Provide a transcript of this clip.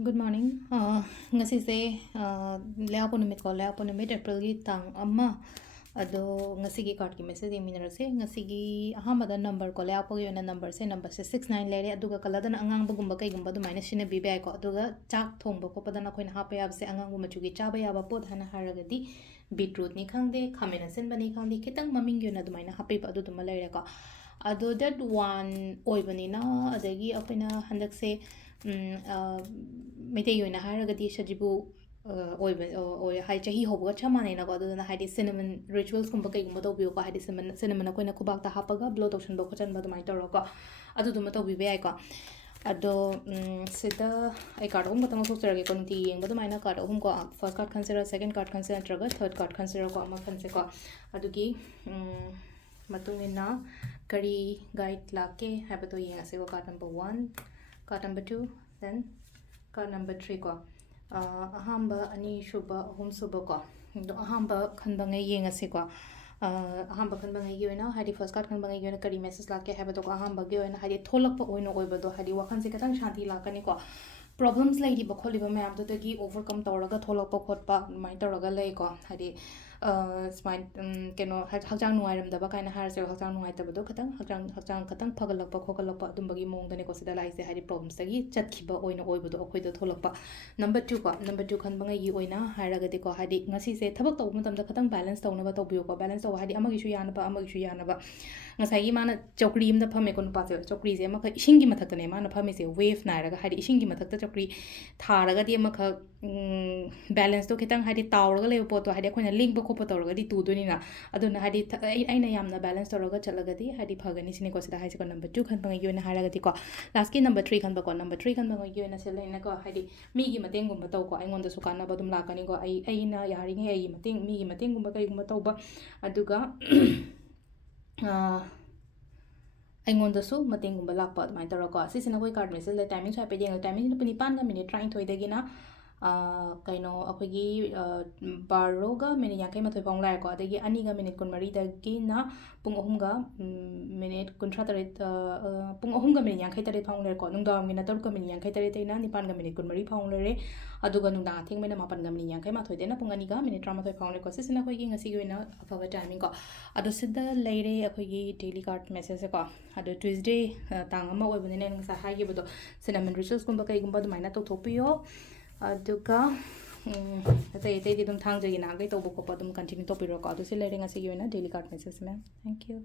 Good morning. Ngasigi layapo numit ko layapo numit April gi tang amma ado ngasigi card ki message minarase ngasigi ahamada number ko layapo gi na number se 69 lere aduga kalada na angang bagumba kai gumba du minus shine bibi ko aduga chak thongba ko pada na koina hapa yab se angang gumba chugi chaba yaba pot hana haragadi beetroot ni khangde khamena sen bani khangde kitang maming gi na du mina happy pa adu dum lere ko ado that one oibani na adagi apina handak se ꯃꯩꯇꯩꯒꯤ ꯑꯣꯏꯅ ꯍꯥꯏꯔꯒꯗꯤ ꯁꯖꯤꯕꯨ ꯑꯣꯏ ꯍꯥꯏ ꯆꯍꯤ ꯍꯧꯕꯒ ꯆꯞ ꯃꯥꯟꯅꯩꯅꯀꯣ ꯑꯗꯨꯗꯨꯅ ꯍꯥꯏꯗꯤ ꯁꯤꯅꯃꯟ ꯔꯤꯆꯨꯋꯦꯜꯁꯀꯨꯝꯕ ꯀꯩꯒꯨꯝꯕ ꯇꯧꯕꯤꯌꯨꯀꯣ ꯍꯥꯏꯗꯤ ꯁꯤꯅꯃꯟ ꯑꯩꯈꯣꯏꯅ ꯈꯨꯕꯥꯛꯇ ꯍꯥꯞꯄꯒ ꯕ꯭ꯂꯣ ꯇꯧꯁꯟꯕ ꯈꯣꯠꯆꯟꯕ ꯑꯗꯨꯃꯥꯏꯅ ꯇꯧꯔꯒꯀꯣ ꯑꯗꯨꯗꯨꯃ ꯇꯧꯕꯤꯕ ꯌꯥꯏꯀꯣ ꯑꯗꯣ ꯁꯤꯗ ꯑꯩ ꯀꯥꯔꯠ ꯑꯍꯨꯝ ꯈꯛꯇꯪ ꯂꯧꯊꯣꯛꯆꯔꯒꯦꯀꯣ ꯅꯨꯡꯇꯤꯒꯤ ꯌꯦꯡꯕ ꯑꯗꯨꯃꯥꯏꯅ ꯀꯥꯔꯠ ꯑꯍꯨꯝꯀꯣ ꯐꯥꯔꯁꯠ ꯀꯥꯔꯠ ꯈꯟꯁꯤꯔꯥ ꯁꯦꯀꯦꯟ ꯀꯥꯔꯠ ꯈꯟꯁꯤꯔꯥ ꯅꯠꯇ꯭ꯔꯒ ꯊꯔꯠ ꯀꯥꯔꯠ ꯈꯟꯁꯤꯔꯥꯀꯣ ꯑꯃ ꯈꯟꯁꯦꯀꯣ ꯑꯗꯨꯒꯤ ꯃꯇꯨꯡ ꯏꯟꯅ ꯀꯔꯤ ꯒꯥꯏꯗ ꯂꯥꯛꯀꯦ ꯍꯥꯏꯕꯗꯣ ꯌꯦꯡꯉꯁꯦꯀꯣ card number 1 card number 2 then card number 3 ko ahamba ani shuba ahum suba ko do ahamba khanba ngai yengase ko ahamba khanba ngai gi oina hadi first card khanba ngai gi oina kari message la ke haba to ko ahamba gi oina hadi tholak pa oina oiba do hadi wakhan se katang shanti la kani ko problems lai di ba kholi ba mayam to gi overcome tawraga tholak pa khot pa mai tawraga lai ko hadi smart keno hakjang nuai ram da ba kaina har se hakjang nuai ta ba do hakjang katang phagalak pa khogalak pa dum bagi mong dane ko sida lai se hadi problems tagi chat khiba oina oiba do akhoi do tholak pa number 2 ko number 2 khan bangai gi oina haraga de ko hadi ngasi se thabak taw matam da katang balance tawna ba tawbiyo ko balance taw hadi amagi shu yana ba amagi shu yana ba ngasai gi mana chokri im da phame ko nupa se chokri se ma kha ising gi mathak ne mana phame se wave na raga hadi ising gi mathak ta chokri tharaga di ma kha balance to kitang hadi tawraga le po to hadi khoina link ba khopa tawraga di tu duni na aduna hadi aina yamna balance tawraga chalaga di hadi phagani sine ko sida hai se ko number 2 khan bangai gi oina haraga di ko last ki number 3 khan ba ko number 3 khan bangai gi oina se leina ko hadi mi gi mateng gumba taw ko aingon da su kana ba dum lakani ko aina yari ngai ai mateng mi gi mateng gumba kai gumba taw ba aduga ꯑꯩꯉꯣꯟꯗꯁꯨ ꯃꯇꯦꯡꯒꯨꯝꯕ ꯂꯥꯛꯄ ꯑꯗꯨꯃꯥꯏꯅ ꯇꯧꯔꯒꯀꯣ ꯁꯤꯁꯤꯅ ꯑꯩꯈꯣꯏ card message ꯇꯥꯏꯃꯤꯡꯁꯨ ꯍꯥꯏꯐꯦꯠ ꯌꯦꯡꯉꯣ ꯇꯥꯏꯃꯤꯡꯁꯤꯅ ꯄꯨꯡ 9ꯒ minute 12ꯗꯒꯤꯅ ꯀꯩꯅꯣ ꯑꯩꯈꯣꯏꯒꯤ 12ꯒ ꯃꯤꯅꯤꯠ 51 ꯐꯥꯎ ꯂꯥꯛꯑꯦꯀꯣ ꯑꯗꯒꯤ 2ꯒ ꯃꯤꯅꯤꯠ 23ꯗꯒꯤꯅ ꯄꯨꯡ 3ꯒ ꯃꯤꯅꯤꯠ 38 ꯄꯨꯡ 3ꯒ ꯃꯤꯅꯤꯠ 58 ꯐꯥꯎ ꯂꯩꯔꯦꯀꯣ ꯅꯨꯡꯗꯥꯡꯋꯥꯏꯔꯝꯒꯤꯅ 3ꯒ ꯃꯤꯅꯤꯠ 58ꯗꯩꯅ 9ꯒ ꯃꯤꯅꯤꯠ 23 ꯐꯥꯎ ꯂꯩꯔꯦ ꯑꯗꯨꯒ ꯅꯨꯡꯗꯥꯡ ꯑꯊꯦꯡꯕꯅ 8ꯒ ꯃꯤꯅꯤꯠ 51ꯗꯩꯅ ꯄꯨꯡ 2ꯒ ꯃꯤꯅꯤꯠ 13 ꯐꯥꯎ ꯂꯩꯀꯣ ꯁꯤꯁꯤꯅ ꯑꯩꯈꯣꯏꯒꯤ ꯉꯁꯤꯒꯤ ꯑꯣꯏꯅ ꯑꯐꯕ ꯇꯥꯏꯃꯤꯡ ꯀꯣ ꯑꯗꯣ ꯁꯤꯗ ꯂꯩꯔꯦ ꯑꯩꯈꯣꯏꯒꯤ ꯗꯦꯂꯤ ꯀꯥꯔꯠ ꯃꯦꯁꯦꯖꯁꯦꯀꯣ ꯑꯗꯣ ꯇ꯭ꯋꯤꯁꯗꯦ ꯇꯥꯡ ꯑꯃ ꯑꯣꯏꯕꯅꯤꯅ ꯑꯩꯅ ꯉꯁꯥꯏ ꯍꯥꯏꯈꯤꯕꯗꯣ ꯁꯤꯅꯃꯟ ꯔꯤꯆꯨꯋꯦꯜꯁꯀꯨꯝꯕ ꯀꯩꯒꯨꯝꯕ ꯑꯗꯨꯃꯥꯏꯅ ꯇꯧꯊꯣꯛꯄꯤꯌꯣ ꯑꯗꯨꯒ ꯑꯇꯩꯗꯤ ꯑꯗꯨꯝ ꯊꯥꯡꯖꯒꯤ ꯅꯍꯥꯟꯈꯩ ꯇꯧꯕ ꯈꯣꯠꯄ ꯑꯗꯨꯝ ꯀꯟꯇꯤꯅ꯭ꯌꯨ ꯇꯧꯕꯤꯔꯣꯀꯣ ꯑꯗꯣ ꯁꯤ ꯂꯩꯔꯦ ꯉꯁꯤꯒꯤ ꯑꯣꯏꯅ ꯗꯦꯂꯤ ꯀꯥꯔꯠ ꯃꯦꯁꯦꯖ ꯃꯦꯝ ꯊꯦꯡꯛ ꯌꯨ